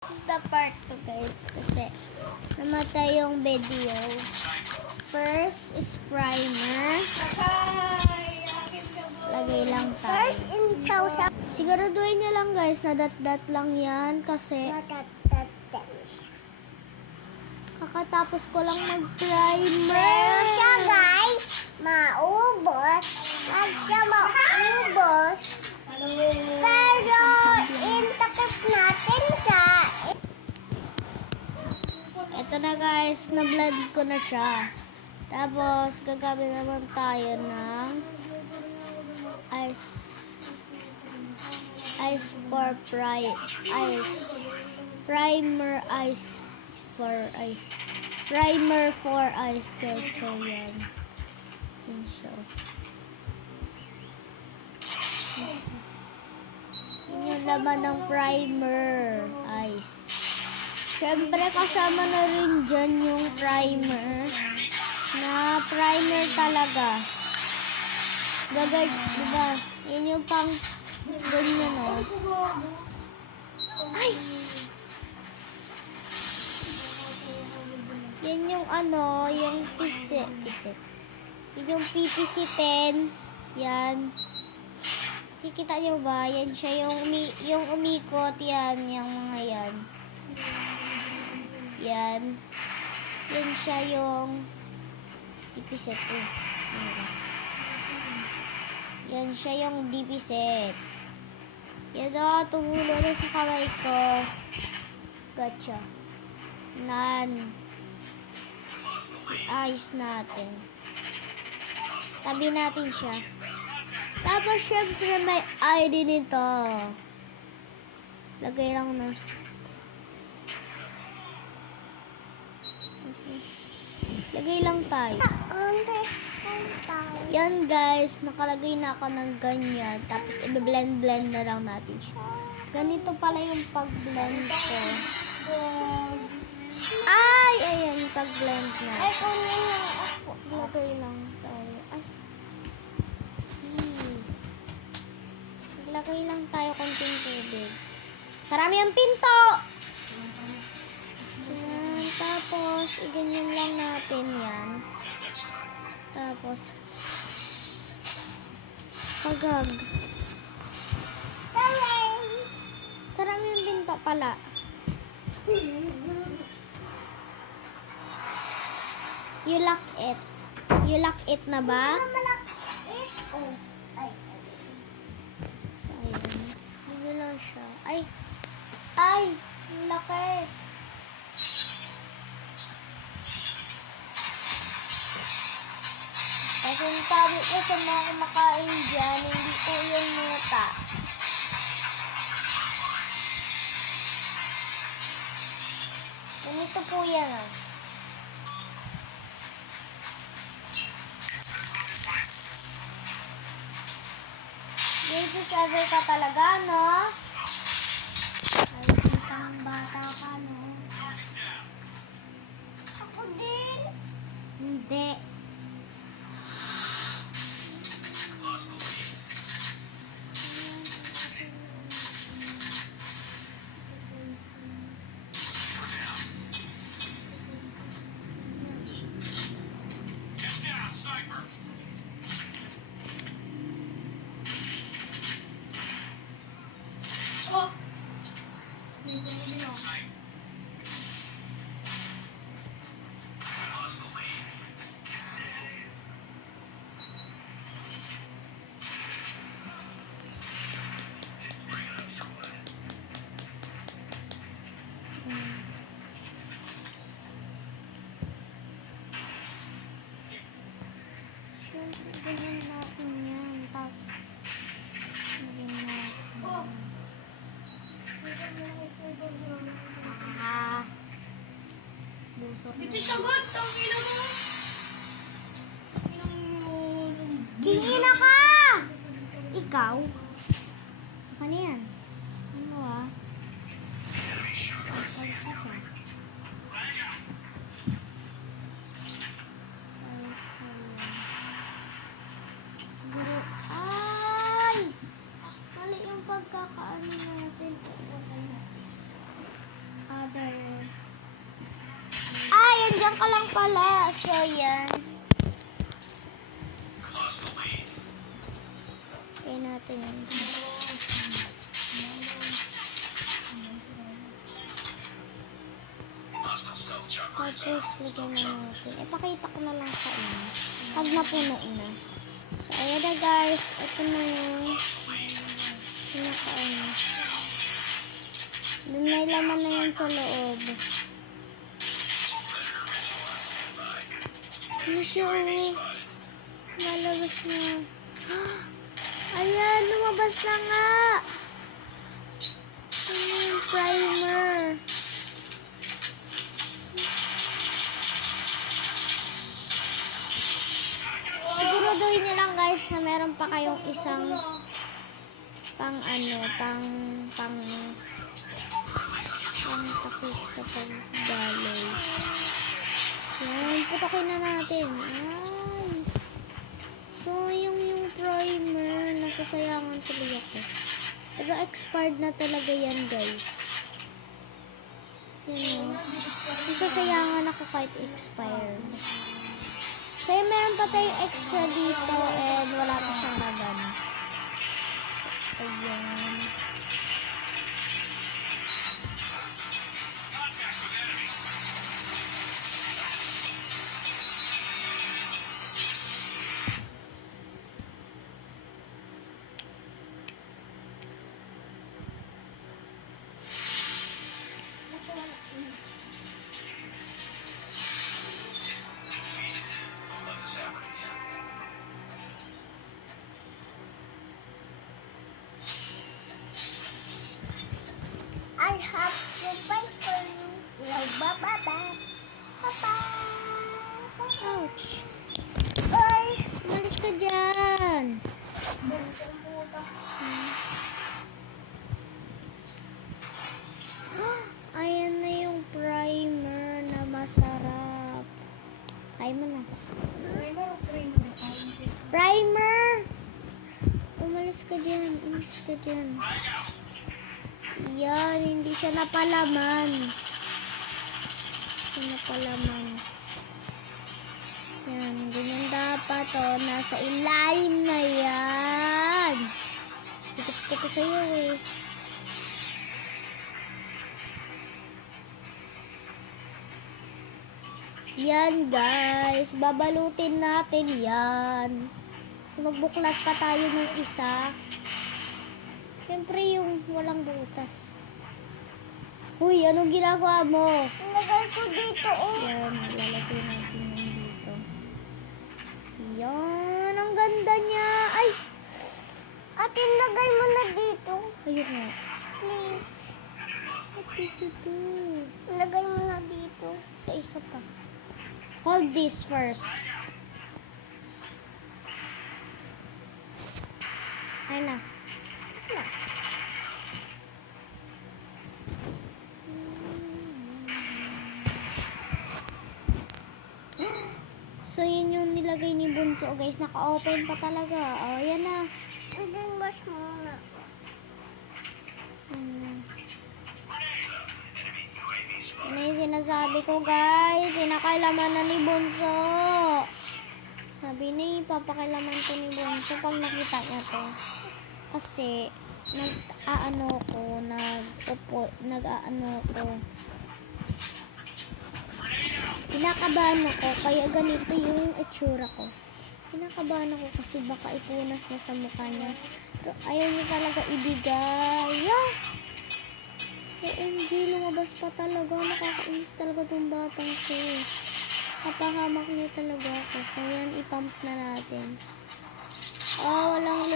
This is the part 2 guys kasi namatay yung video. First is primer. Lagay lang tayo. First in sauce. Siguraduhin nyo lang guys na dat-dat lang yan kasi kakatapos ko lang mag-primer. Pero siya guys, maubos. Wag siya maubos. Pero intakip natin siya. Ito na guys, na-blend ko na siya. Tapos gagamit naman tayo ng ice for ice guys. So yan. Yan siya. Yan yung laman ng primer ice. Siyempre kasama na rin dyan yung primer na primer talaga. Diba? Yan yung pang ganyan o. Ay! Yan yung yung pisit. Yan yung PPC 10. Yan. Kikita nyo ba? Yan siya yung umikot. Yan. Yung mga yan. Yan. Yan siya yung DP set. Yan siya yung DP set. Yan o. Tumulo na sa kamay ko. Gotcha. Ayos natin. Tabi natin siya. Tapos syempre may ID nito. Lagay lang na. Lagay lang tayo. Yan guys, nakalagay na ako ng ganyan. Tapos i-blend na lang natin siya. Ganito pala yung pag-blend ko. Ay! Ayan, pag-blend na. Ay, kunin lang ako. Lagay lang tayo. Ay. Maglagay lang tayo konting tubig. Sarami ang pinto! Yan. Tapos, i-ganyan lang natin yan. Tapos, pagag. Sarami ang pinto pala. You lock it na ba? Oh. Ay. So, ayan. Yun lang siya. Ay! Ay! Ang laki! Kasi ang tabi ko sa mga kumakain dyan, hindi po yun muta. Ganito po yan ah. Grade 7 ka talaga, no? Ay, kitang bata ka, no? Ako din. Hindi. Ganyan natin yan. Tapos, ganyan natin. Busok na. Sagot, ang ina mo. Kingina ka! Ikaw? Ano yan? Ano ah? Siguro, ay! Mali yung pagkakaano natin. mother. Ah, yan dyan ka lang pala. So, yan. Kaya natin yan. Tapos, lagyan na natin. Ipakita ko na lang sa inyo. Pag napuno na. So, ayan na guys. Ito na yung pinakaano. Doon may laman na yan sa loob. Ano siya? Lalabas na. Ayan, lumabas na nga. Ano yung primer? Siguraduhin nyo lang guys na meron pa kayong isang pang takip sa pagdaloy. Yan, putokin na natin. Ay. So, yung primer, nasasayangan tuloy ako. Pero expired na talaga yan guys. Yan o. Nasasayangan ako kahit expired. So, yung meron pa tayong extra dito and wala pa siyang laban. Ayan. I have surprise for you. Love, baba. Papa. Ouch! Ay. Umalis ka dyan! Ayan na yung primer na masarap. Kaya mo na. Primer! Umalis ka dyan. Umalis ka dyan. Yan, hindi siya napalaman. Hindi napalaman. Yan, ganyan dapat oh. Nasa ilalim na yan. Dikit ko sa'yo eh. Yan guys, babalutin natin yan. So, magbuklat pa tayo ng isa. Siyempre yung walang butas. Uy, anong ginagawa mo? Nilagay ko dito, oh. Yan, lalagay natin yan dito. Yan, ang ganda niya. Ay! Ate, lagay mo na dito. Ayun nga. Please. Ito. Lagay mo na dito. Sa isa pa. Hold this first. Ay na. So, yun yung nilagay ni Bunso, guys. Naka-open pa talaga. Oh, yan na. And then wash muna. Yan na yung sinasabi ko, guys. Pinakailaman na ni Bunso. Sabi ni, papakailaman ko ni Bunso pag nakita niya to. Kasi, nag-aano ko, kinakabahan ako, kaya ganito yung itsura ko. Kinakabahan ako kasi baka ipunas niya sa mukha niya. Pero ayaw niya talaga ibigay. Yeah! OMG, lumabas pa talaga. Nakakainis talaga tong batang ko. Napahamak niya talaga ako. So, yan, ipump na natin. Oh, walang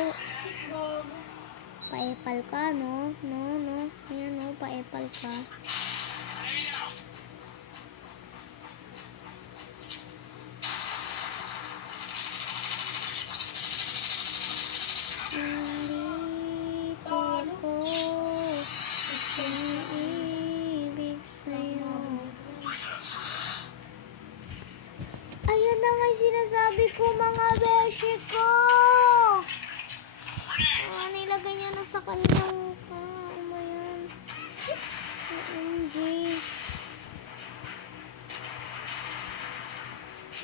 paepal ka, no? No. Yan, no, paepal ka. Nandito ako sa ibig sa'yo. Ayan na nga yung sinasabi ko, mga beshi ko. Nilagay niya na sa kanyang mukha. Umayan. OMG.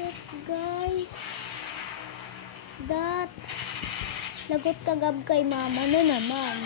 What, guys? What's that? Lagot kagab kay mama na naman.